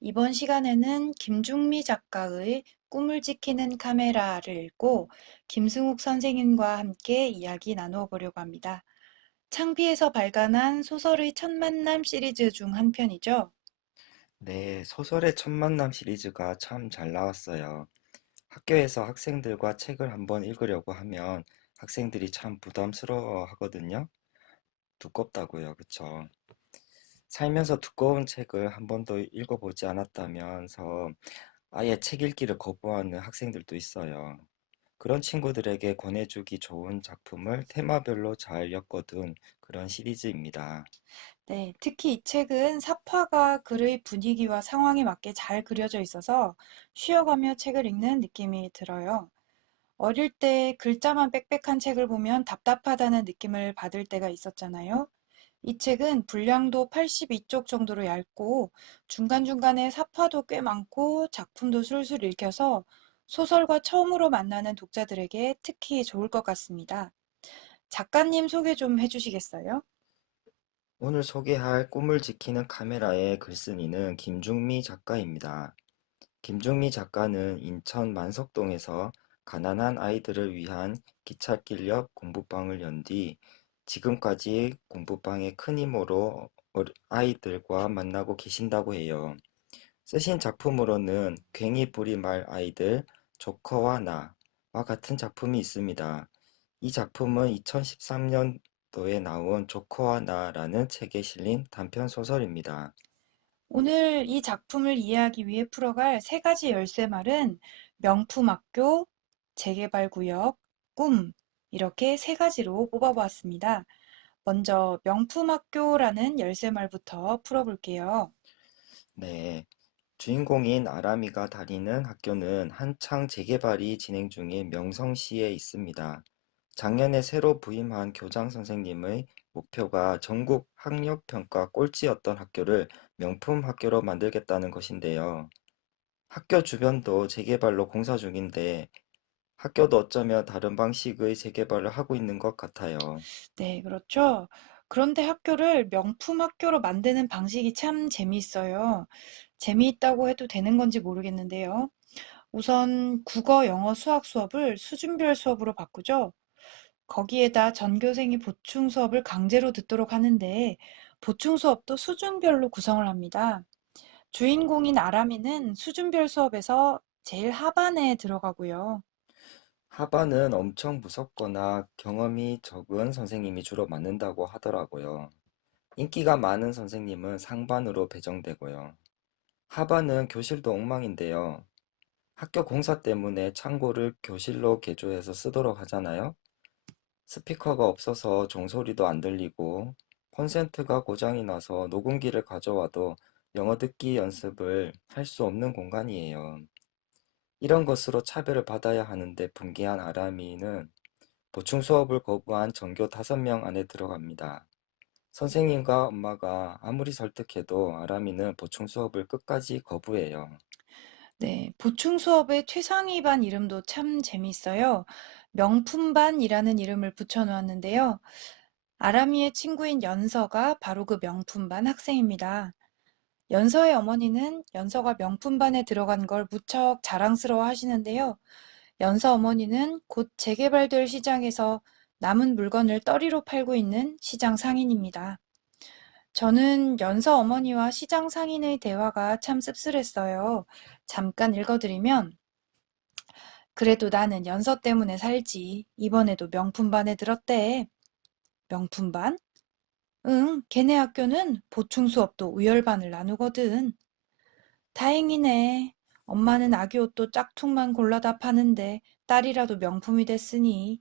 이번 시간에는 김중미 작가의 꿈을 지키는 카메라를 읽고 김승욱 선생님과 함께 이야기 나누어 보려고 합니다. 창비에서 발간한 소설의 첫 만남 시리즈 중 한 편이죠. 네, 소설의 첫 만남 시리즈가 참 잘 나왔어요. 학교에서 학생들과 책을 한번 읽으려고 하면 학생들이 참 부담스러워 하거든요. 두껍다고요, 그쵸? 살면서 두꺼운 책을 한 번도 읽어보지 않았다면서 아예 책 읽기를 거부하는 학생들도 있어요. 그런 친구들에게 권해주기 좋은 작품을 테마별로 잘 엮어둔 그런 시리즈입니다. 네, 특히 이 책은 삽화가 글의 분위기와 상황에 맞게 잘 그려져 있어서 쉬어가며 책을 읽는 느낌이 들어요. 어릴 때 글자만 빽빽한 책을 보면 답답하다는 느낌을 받을 때가 있었잖아요. 이 책은 분량도 82쪽 정도로 얇고 중간중간에 삽화도 꽤 많고 작품도 술술 읽혀서 소설과 처음으로 만나는 독자들에게 특히 좋을 것 같습니다. 작가님 소개 좀 해주시겠어요? 오늘 소개할 꿈을 지키는 카메라의 글쓴이는 김중미 작가입니다. 김중미 작가는 인천 만석동에서 가난한 아이들을 위한 기찻길 옆 공부방을 연 뒤 지금까지 공부방의 큰 힘으로 아이들과 만나고 계신다고 해요. 쓰신 작품으로는 괭이 부리 말 아이들, 조커와 나와 같은 작품이 있습니다. 이 작품은 2013년도에 나온 조커와 나라는 책에 실린 단편 소설입니다. 오늘 이 작품을 이해하기 위해 풀어갈 세 가지 열쇠말은 명품학교, 재개발구역, 꿈 이렇게 세 가지로 뽑아보았습니다. 먼저 명품학교라는 열쇠말부터 풀어볼게요. 네, 주인공인 아람이가 다니는 학교는 한창 재개발이 진행 중인 명성시에 있습니다. 작년에 새로 부임한 교장 선생님의 목표가 전국 학력평가 꼴찌였던 학교를 명품 학교로 만들겠다는 것인데요. 학교 주변도 재개발로 공사 중인데 학교도 어쩌면 다른 방식의 재개발을 하고 있는 것 같아요. 네, 그렇죠. 그런데 학교를 명품 학교로 만드는 방식이 참 재미있어요. 재미있다고 해도 되는 건지 모르겠는데요. 우선 국어, 영어, 수학 수업을 수준별 수업으로 바꾸죠. 거기에다 전교생이 보충 수업을 강제로 듣도록 하는데 보충 수업도 수준별로 구성을 합니다. 주인공인 아람이는 수준별 수업에서 제일 하반에 들어가고요. 하반은 엄청 무섭거나 경험이 적은 선생님이 주로 맡는다고 하더라고요. 인기가 많은 선생님은 상반으로 배정되고요. 하반은 교실도 엉망인데요. 학교 공사 때문에 창고를 교실로 개조해서 쓰도록 하잖아요. 스피커가 없어서 종소리도 안 들리고 콘센트가 고장이 나서 녹음기를 가져와도 영어 듣기 연습을 할 수 없는 공간이에요. 이런 것으로 차별을 받아야 하는데 분개한 아람이는 보충 수업을 거부한 전교 5명 안에 들어갑니다. 선생님과 엄마가 아무리 설득해도 아람이는 보충 수업을 끝까지 거부해요. 네, 보충 수업의 최상위 반 이름도 참 재미있어요. 명품반이라는 이름을 붙여놓았는데요. 아람이의 친구인 연서가 바로 그 명품반 학생입니다. 연서의 어머니는 연서가 명품반에 들어간 걸 무척 자랑스러워 하시는데요. 연서 어머니는 곧 재개발될 시장에서 남은 물건을 떨이로 팔고 있는 시장 상인입니다. 저는 연서 어머니와 시장 상인의 대화가 참 씁쓸했어요. 잠깐 읽어드리면, 그래도 나는 연서 때문에 살지. 이번에도 명품반에 들었대. 명품반? 응, 걔네 학교는 보충 수업도 우열반을 나누거든. 다행이네. 엄마는 아기 옷도 짝퉁만 골라다 파는데 딸이라도 명품이 됐으니.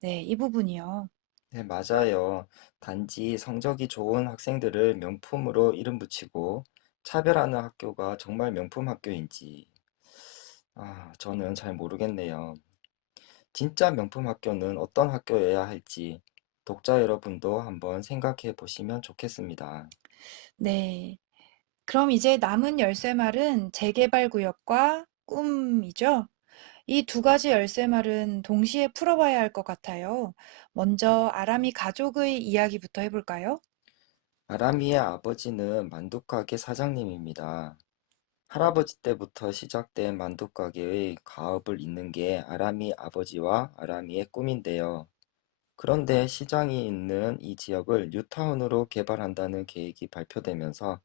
네, 이 부분이요. 네, 맞아요. 단지 성적이 좋은 학생들을 명품으로 이름 붙이고 차별하는 학교가 정말 명품 학교인지, 저는 잘 모르겠네요. 진짜 명품 학교는 어떤 학교여야 할지 독자 여러분도 한번 생각해 보시면 좋겠습니다. 네. 그럼 이제 남은 열쇠말은 재개발 구역과 꿈이죠? 이 두 가지 열쇠말은 동시에 풀어봐야 할 것 같아요. 먼저 아람이 가족의 이야기부터 해볼까요? 아람이의 아버지는 만두가게 사장님입니다. 할아버지 때부터 시작된 만두가게의 가업을 잇는 게 아람이 아버지와 아람이의 꿈인데요. 그런데 시장이 있는 이 지역을 뉴타운으로 개발한다는 계획이 발표되면서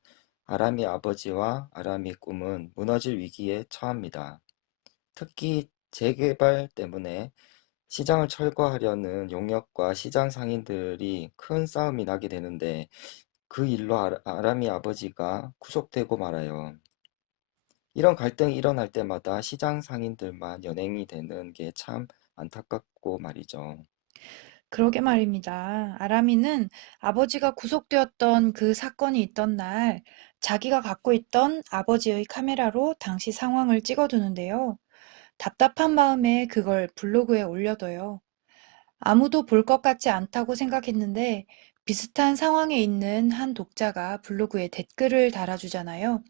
아람이 아버지와 아람이 꿈은 무너질 위기에 처합니다. 특히 재개발 때문에 시장을 철거하려는 용역과 시장 상인들이 큰 싸움이 나게 되는데 그 일로 아람이 아버지가 구속되고 말아요. 이런 갈등이 일어날 때마다 시장 상인들만 연행이 되는 게 참 안타깝고 말이죠. 그러게 말입니다. 아람이는 아버지가 구속되었던 그 사건이 있던 날, 자기가 갖고 있던 아버지의 카메라로 당시 상황을 찍어두는데요. 답답한 마음에 그걸 블로그에 올려둬요. 아무도 볼 것 같지 않다고 생각했는데, 비슷한 상황에 있는 한 독자가 블로그에 댓글을 달아주잖아요.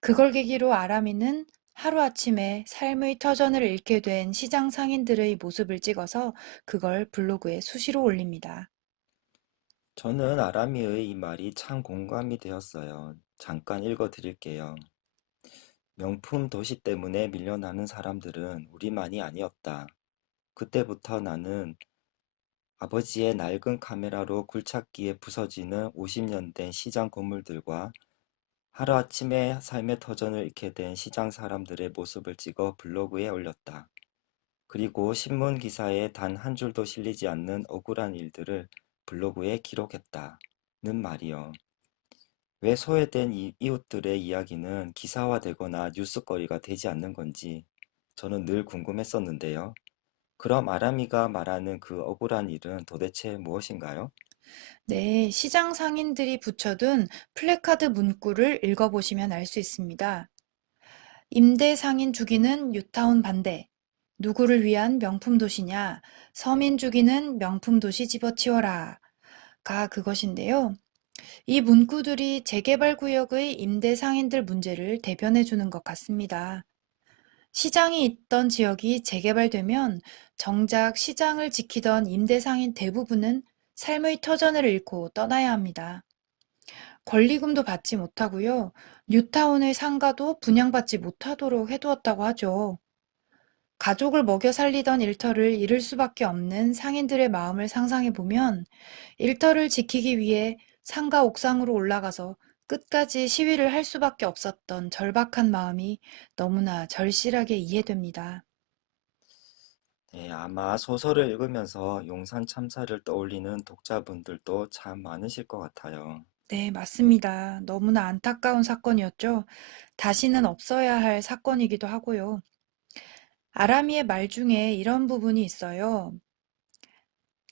그걸 계기로 아람이는 하루아침에 삶의 터전을 잃게 된 시장 상인들의 모습을 찍어서 그걸 블로그에 수시로 올립니다. 저는 아람이의 이 말이 참 공감이 되었어요. 잠깐 읽어 드릴게요. 명품 도시 때문에 밀려나는 사람들은 우리만이 아니었다. 그때부터 나는 아버지의 낡은 카메라로 굴착기에 부서지는 50년 된 시장 건물들과 하루아침에 삶의 터전을 잃게 된 시장 사람들의 모습을 찍어 블로그에 올렸다. 그리고 신문 기사에 단 한 줄도 실리지 않는 억울한 일들을 블로그에 기록했다는 말이요. 왜 소외된 이웃들의 이야기는 기사화되거나 뉴스거리가 되지 않는 건지 저는 늘 궁금했었는데요. 그럼 아람이가 말하는 그 억울한 일은 도대체 무엇인가요? 네, 시장 상인들이 붙여둔 플래카드 문구를 읽어보시면 알 수 있습니다. 임대 상인 주기는 뉴타운 반대. 누구를 위한 명품 도시냐? 서민 주기는 명품 도시 집어치워라. 가 그것인데요. 이 문구들이 재개발 구역의 임대 상인들 문제를 대변해 주는 것 같습니다. 시장이 있던 지역이 재개발되면 정작 시장을 지키던 임대 상인 대부분은 삶의 터전을 잃고 떠나야 합니다. 권리금도 받지 못하고요. 뉴타운의 상가도 분양받지 못하도록 해두었다고 하죠. 가족을 먹여 살리던 일터를 잃을 수밖에 없는 상인들의 마음을 상상해 보면 일터를 지키기 위해 상가 옥상으로 올라가서 끝까지 시위를 할 수밖에 없었던 절박한 마음이 너무나 절실하게 이해됩니다. 네, 아마 소설을 읽으면서 용산 참사를 떠올리는 독자분들도 참 많으실 것 같아요. 네, 맞습니다. 너무나 안타까운 사건이었죠. 다시는 없어야 할 사건이기도 하고요. 아라미의 말 중에 이런 부분이 있어요.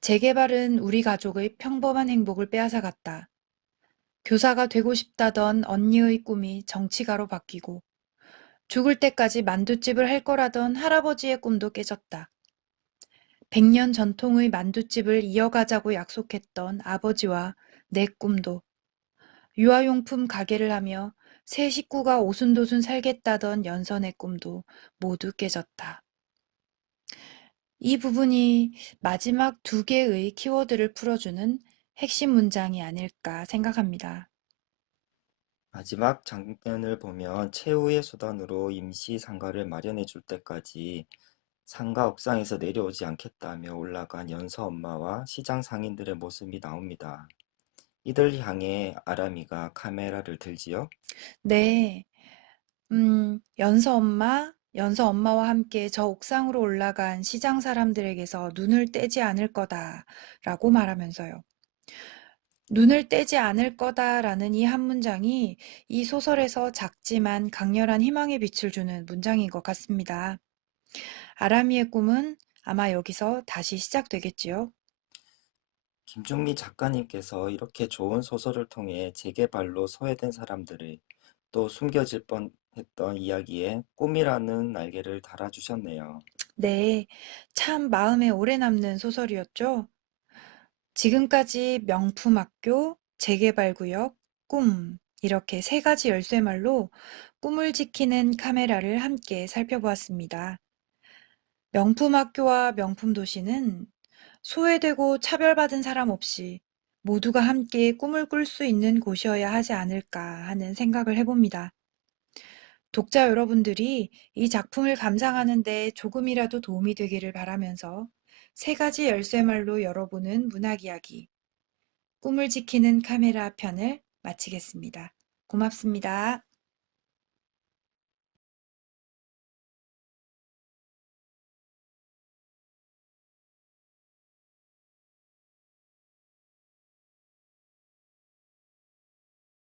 재개발은 우리 가족의 평범한 행복을 빼앗아갔다. 교사가 되고 싶다던 언니의 꿈이 정치가로 바뀌고 죽을 때까지 만둣집을 할 거라던 할아버지의 꿈도 깨졌다. 100년 전통의 만둣집을 이어가자고 약속했던 아버지와 내 꿈도 유아용품 가게를 하며 세 식구가 오순도순 살겠다던 연선의 꿈도 모두 깨졌다. 이 부분이 마지막 두 개의 키워드를 풀어주는 핵심 문장이 아닐까 생각합니다. 마지막 장면을 보면 최후의 수단으로 임시 상가를 마련해 줄 때까지 상가 옥상에서 내려오지 않겠다며 올라간 연서 엄마와 시장 상인들의 모습이 나옵니다. 이들 향해 아람이가 카메라를 들지요. 네, 연서 엄마와 함께 저 옥상으로 올라간 시장 사람들에게서 눈을 떼지 않을 거다라고 말하면서요. 눈을 떼지 않을 거다라는 이 한 문장이 이 소설에서 작지만 강렬한 희망의 빛을 주는 문장인 것 같습니다. 아라미의 꿈은 아마 여기서 다시 시작되겠지요. 김중미 작가님께서 이렇게 좋은 소설을 통해 재개발로 소외된 사람들의 또 숨겨질 뻔했던 이야기에 꿈이라는 날개를 달아주셨네요. 네, 참 마음에 오래 남는 소설이었죠. 지금까지 명품학교, 재개발구역, 꿈, 이렇게 세 가지 열쇠말로 꿈을 지키는 카메라를 함께 살펴보았습니다. 명품학교와 명품도시는 소외되고 차별받은 사람 없이 모두가 함께 꿈을 꿀 수 있는 곳이어야 하지 않을까 하는 생각을 해봅니다. 독자 여러분들이 이 작품을 감상하는 데 조금이라도 도움이 되기를 바라면서 세 가지 열쇠말로 열어보는 문학 이야기, 꿈을 지키는 카메라 편을 마치겠습니다. 고맙습니다.